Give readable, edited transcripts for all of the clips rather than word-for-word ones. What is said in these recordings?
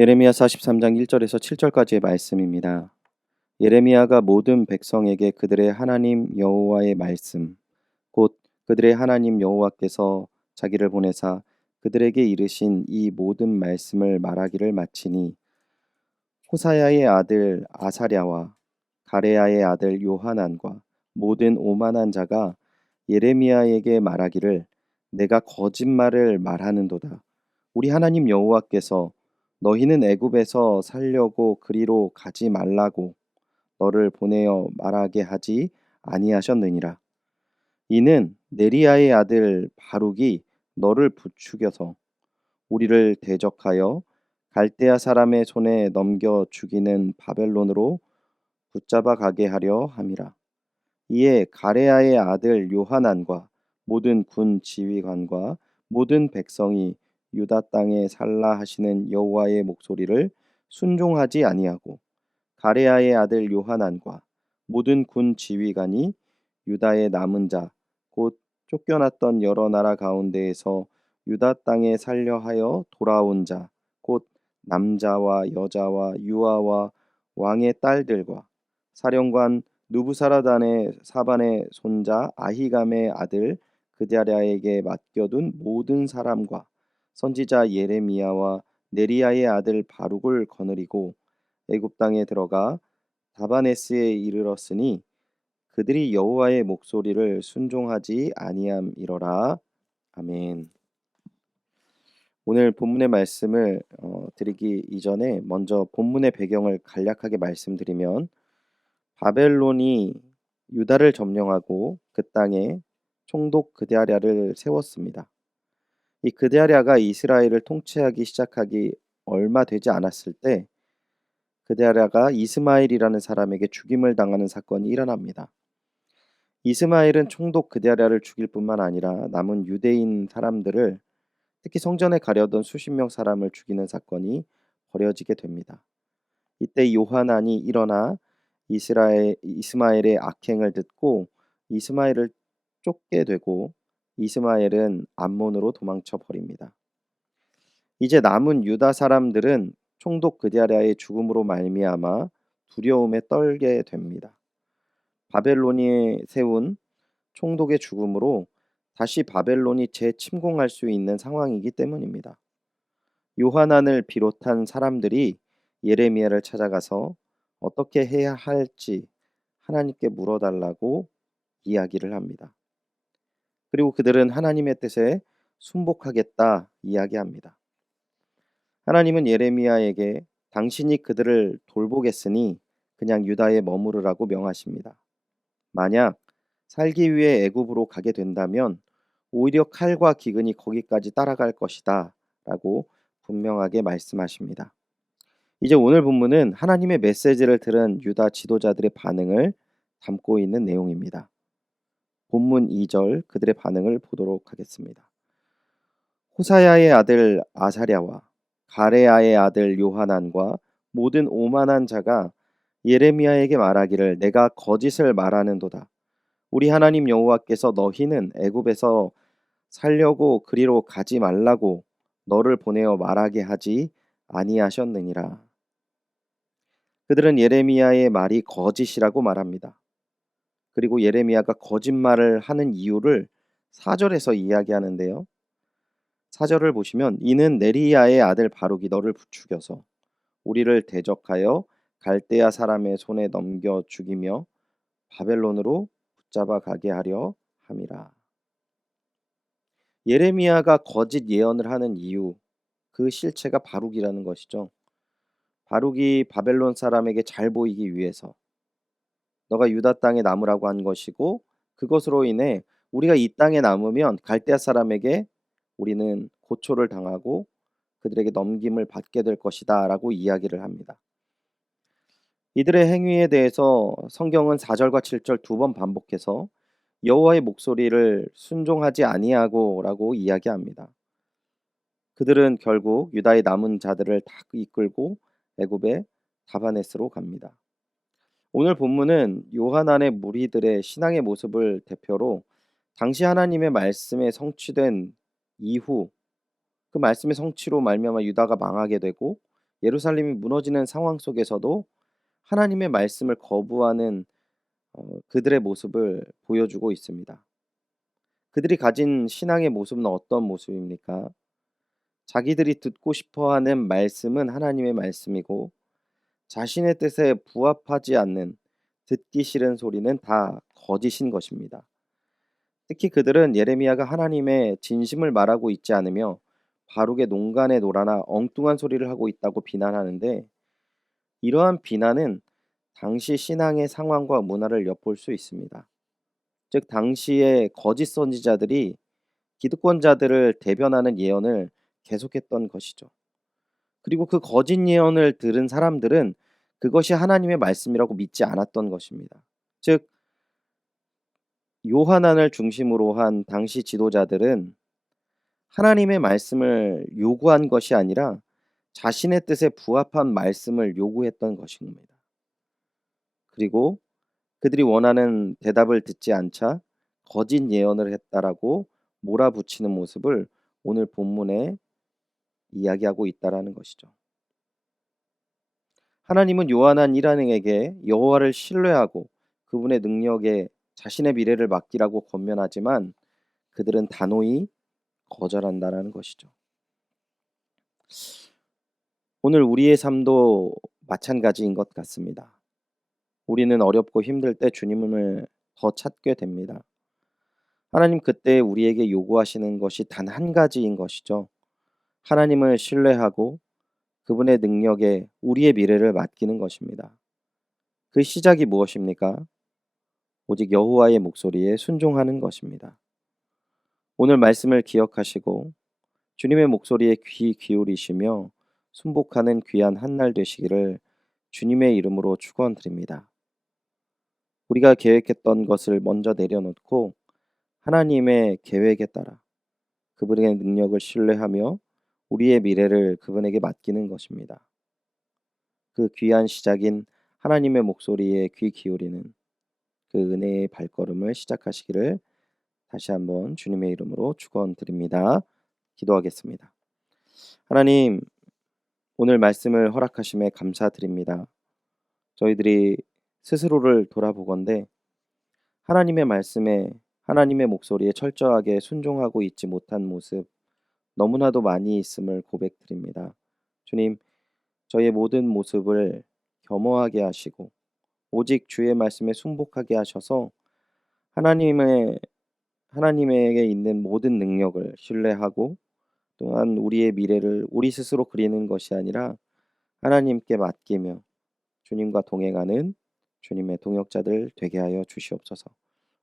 예레미야 43장 1절에서 7절까지의 말씀입니다. 예레미야가 모든 백성에게 그들의 하나님 여호와의 말씀, 곧 그들의 하나님 여호와께서 자기를 보내사 그들에게 이르신 이 모든 말씀을 말하기를 마치니, 호사야의 아들 아사랴와 가레야의 아들 요하난과 모든 오만한 자가 예레미야에게 말하기를, 내가 거짓말을 말하는도다. 우리 하나님 여호와께서 너희는 애굽에서 살려고 그리로 가지 말라고 너를 보내어 말하게 하지 아니하셨느니라. 이는 네리야의 아들 바룩이 너를 부추겨서 우리를 대적하여 갈대아 사람의 손에 넘겨 죽이는 바벨론으로 붙잡아 가게 하려 함이라. 이에 가레야의 아들 요하난과 모든 군 지휘관과 모든 백성이 유다 땅에 살라 하시는 여호와의 목소리를 순종하지 아니하고, 가레야의 아들 요하난과 모든 군 지휘관이 유다의 남은 자 곧 쫓겨났던 여러 나라 가운데에서 유다 땅에 살려 하여 돌아온 자 곧 남자와 여자와 유아와 왕의 딸들과 사령관 누부사라단의 사반의 손자 아히감의 아들 그드랴에게 맡겨둔 모든 사람과 선지자 예레미야와 네리야의 아들 바룩을 거느리고 애굽 땅에 들어가 다바네스에 이르렀으니, 그들이 여호와의 목소리를 순종하지 아니함이러라. 아멘. 오늘 본문의 말씀을 드리기 이전에 먼저 본문의 배경을 간략하게 말씀드리면, 바벨론이 유다를 점령하고 그 땅에 총독 그드랴를 세웠습니다. 이 그드랴가 이스라엘을 통치하기 시작하기 얼마 되지 않았을 때 그드랴가 이스마엘이라는 사람에게 죽임을 당하는 사건이 일어납니다. 이스마엘은 총독 그드랴를 죽일 뿐만 아니라 남은 유대인 사람들을, 특히 성전에 가려던 수십 명 사람을 죽이는 사건이 벌어지게 됩니다. 이때 요하난이 일어나 이스마엘의 악행을 듣고 이스마엘을 쫓게 되고, 이스마엘은 암몬으로 도망쳐 버립니다. 이제 남은 유다 사람들은 총독 그드랴의 죽음으로 말미암아 두려움에 떨게 됩니다. 바벨론이 세운 총독의 죽음으로 다시 바벨론이 재침공할 수 있는 상황이기 때문입니다. 요하난을 비롯한 사람들이 예레미야를 찾아가서 어떻게 해야 할지 하나님께 물어달라고 이야기를 합니다. 그리고 그들은 하나님의 뜻에 순복하겠다 이야기합니다. 하나님은 예레미야에게 당신이 그들을 돌보겠으니 그냥 유다에 머무르라고 명하십니다. 만약 살기 위해 애굽으로 가게 된다면 오히려 칼과 기근이 거기까지 따라갈 것이다 라고 분명하게 말씀하십니다. 이제 오늘 본문은 하나님의 메시지를 들은 유다 지도자들의 반응을 담고 있는 내용입니다. 본문 2절 그들의 반응을 보도록 하겠습니다. 호사야의 아들 아사랴와 가레야의 아들 요하난과 모든 오만한 자가 예레미야에게 말하기를, 내가 거짓을 말하는도다. 우리 하나님 여호와께서 너희는 애굽에서 살려고 그리로 가지 말라고 너를 보내어 말하게 하지 아니하셨느니라. 그들은 예레미야의 말이 거짓이라고 말합니다. 그리고 예레미야가 거짓말을 하는 이유를 4절에서 이야기하는데요. 4절을 보시면, 이는 네리야의 아들 바룩이 너를 부추겨서 우리를 대적하여 갈대아 사람의 손에 넘겨 죽이며 바벨론으로 붙잡아 가게 하려 함이라. 예레미야가 거짓 예언을 하는 이유, 그 실체가 바룩이라는 것이죠. 바룩이 바벨론 사람에게 잘 보이기 위해서 너가 유다 땅에 남으라고 한 것이고, 그것으로 인해 우리가 이 땅에 남으면 갈대아 사람에게 우리는 고초를 당하고 그들에게 넘김을 받게 될 것이다 라고 이야기를 합니다. 이들의 행위에 대해서 성경은 4절과 7절 두 번 반복해서 여호와의 목소리를 순종하지 아니하고 라고 이야기합니다. 그들은 결국 유다의 남은 자들을 다 이끌고 애굽의 다바네스로 갑니다. 오늘 본문은 요하난의 무리들의 신앙의 모습을 대표로 당시 하나님의 말씀에 성취된 이후 그 말씀의 성취로 말미암아 유다가 망하게 되고 예루살렘이 무너지는 상황 속에서도 하나님의 말씀을 거부하는 그들의 모습을 보여주고 있습니다. 그들이 가진 신앙의 모습은 어떤 모습입니까? 자기들이 듣고 싶어 하는 말씀은 하나님의 말씀이고 자신의 뜻에 부합하지 않는 듣기 싫은 소리는 다 거짓인 것입니다. 특히 그들은 예레미야가 하나님의 진심을 말하고 있지 않으며 바룩의 농간에 놀아나 엉뚱한 소리를 하고 있다고 비난하는데 이러한 비난은 당시 신앙의 상황과 문화를 엿볼 수 있습니다. 즉 당시의 거짓 선지자들이 기득권자들을 대변하는 예언을 계속했던 것이죠. 그리고 그 거짓 예언을 들은 사람들은 그것이 하나님의 말씀이라고 믿지 않았던 것입니다. 즉 요하난을 중심으로 한 당시 지도자들은 하나님의 말씀을 요구한 것이 아니라 자신의 뜻에 부합한 말씀을 요구했던 것입니다. 그리고 그들이 원하는 대답을 듣지 않자 거짓 예언을 했다라고 몰아붙이는 모습을 오늘 본문에 이야기하고 있다라는 것이죠. 하나님은 요한한 일행에게 여호와를 신뢰하고 그분의 능력에 자신의 미래를 맡기라고 권면하지만 그들은 단호히 거절한다라는 것이죠. 오늘 우리의 삶도 마찬가지인 것 같습니다. 우리는 어렵고 힘들 때 주님을 더 찾게 됩니다. 하나님 그때 우리에게 요구하시는 것이 단 한 가지인 것이죠. 하나님을 신뢰하고 그분의 능력에 우리의 미래를 맡기는 것입니다. 그 시작이 무엇입니까? 오직 여호와의 목소리에 순종하는 것입니다. 오늘 말씀을 기억하시고 주님의 목소리에 귀 기울이시며 순복하는 귀한 한날 되시기를 주님의 이름으로 축원드립니다. 우리가 계획했던 것을 먼저 내려놓고 하나님의 계획에 따라 그분의 능력을 신뢰하며 우리의 미래를 그분에게 맡기는 것입니다. 그 귀한 시작인 하나님의 목소리에 귀 기울이는 그 은혜의 발걸음을 시작하시기를 다시 한번 주님의 이름으로 축원드립니다. 기도하겠습니다. 하나님, 오늘 말씀을 허락하심에 감사드립니다. 저희들이 스스로를 돌아보건대 하나님의 말씀에 하나님의 목소리에 철저하게 순종하고 있지 못한 모습 너무나도 많이 있음을 고백드립니다. 주님, 저의 모든 모습을 겸허하게 하시고 오직 주의 말씀에 순복하게 하셔서 하나님의 하나님에게 있는 모든 능력을 신뢰하고 또한 우리의 미래를 우리 스스로 그리는 것이 아니라 하나님께 맡기며 주님과 동행하는 주님의 동역자들 되게 하여 주시옵소서.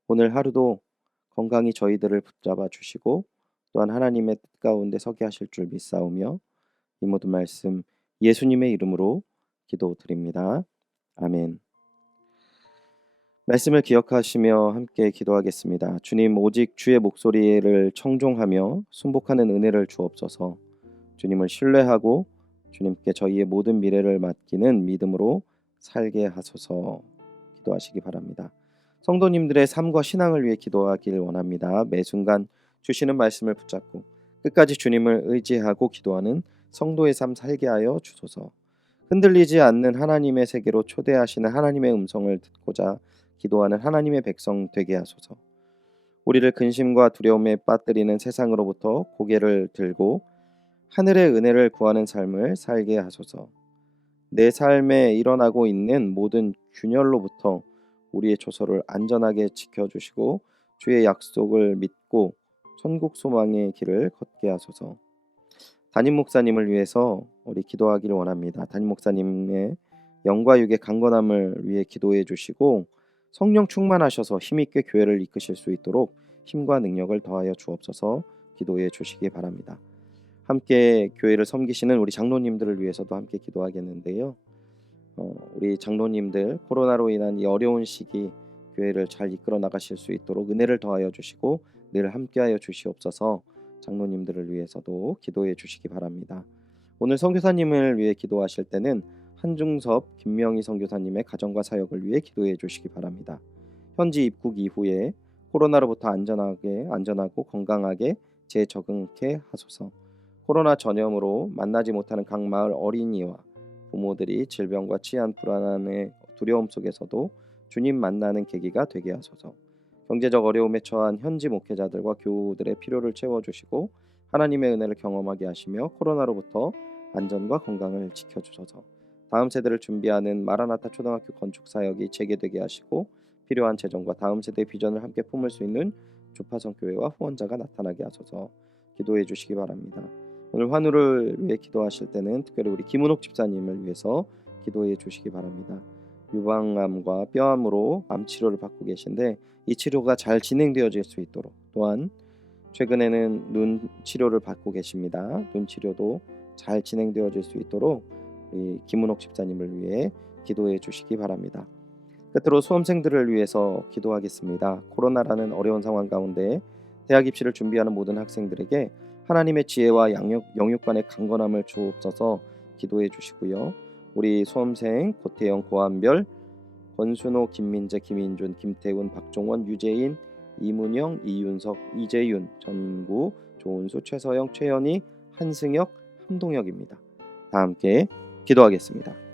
오늘 하루도 건강히 저희들을 붙잡아 주시고 또한 하나님의 뜻 가운데 서게 하실 줄 믿사오며 이 모든 말씀 예수님의 이름으로 기도드립니다. 아멘. 말씀을 기억하시며 함께 기도하겠습니다. 주님, 오직 주의 목소리를 청종하며 순복하는 은혜를 주옵소서. 주님을 신뢰하고 주님께 저희의 모든 미래를 맡기는 믿음으로 살게 하소서. 기도하시기 바랍니다. 성도님들의 삶과 신앙을 위해 기도하길 원합니다. 매 순간 주시는 말씀을 붙잡고 끝까지 주님을 의지하고 기도하는 성도의 삶 살게 하여 주소서. 흔들리지 않는 하나님의 세계로 초대하시는 하나님의 음성을 듣고자 기도하는 하나님의 백성 되게 하소서. 우리를 근심과 두려움에 빠뜨리는 세상으로부터 고개를 들고 하늘의 은혜를 구하는 삶을 살게 하소서. 내 삶에 일어나고 있는 모든 균열로부터 우리의 조서를 안전하게 지켜주시고 주의 약속을 믿고 천국 소망의 길을 걷게 하소서. 담임 목사님을 위해서 우리 기도하기를 원합니다. 담임 목사님의 영과 육의 강건함을 위해 기도해 주시고 성령 충만하셔서 힘있게 교회를 이끄실 수 있도록 힘과 능력을 더하여 주옵소서. 기도해 주시기 바랍니다. 함께 교회를 섬기시는 우리 장로님들을 위해서도 함께 기도하겠는데요. 우리 장로님들 코로나로 인한 이 어려운 시기 교회를 잘 이끌어 나가실 수 있도록 은혜를 더하여 주시고 늘 함께하여 주시옵소서. 장로님들을 위해서도 기도해 주시기 바랍니다. 오늘 선교사님을 위해 기도하실 때는 한중섭 김명희 선교사님의 가정과 사역을 위해 기도해 주시기 바랍니다. 현지 입국 이후에 코로나로부터 안전하고 건강하게 재적응케 하소서. 코로나 전염으로 만나지 못하는 각 마을 어린이와 부모들이 질병과 치안 불안의 두려움 속에서도 주님 만나는 계기가 되게 하소서. 경제적 어려움에 처한 현지 목회자들과 교우들의 필요를 채워주시고 하나님의 은혜를 경험하게 하시며 코로나로부터 안전과 건강을 지켜주소서. 다음 세대를 준비하는 마라나타 초등학교 건축 사역이 재개되게 하시고 필요한 재정과 다음 세대의 비전을 함께 품을 수 있는 주파성 교회와 후원자가 나타나게 하소서. 기도해 주시기 바랍니다. 오늘 환우를 위해 기도하실 때는 특별히 우리 김은옥 집사님을 위해서 기도해 주시기 바랍니다. 유방암과 뼈암으로 암 치료를 받고 계신데 이 치료가 잘 진행되어질 수 있도록, 또한 최근에는 눈 치료를 받고 계십니다. 눈 치료도 잘 진행되어질 수 있도록 우리 김은옥 집사님을 위해 기도해 주시기 바랍니다. 끝으로 수험생들을 위해서 기도하겠습니다. 코로나라는 어려운 상황 가운데 대학 입시를 준비하는 모든 학생들에게 하나님의 지혜와 영육간의 강건함을 주옵소서. 기도해 주시고요. 우리 수험생 고태영, 고한별, 권순호, 김민재, 김인준, 김태훈, 박종원, 유재인, 이문영, 이윤석, 이재윤, 전인구, 조은수, 최서영, 최현희, 한승혁, 함동혁입니다. 다 함께 기도하겠습니다.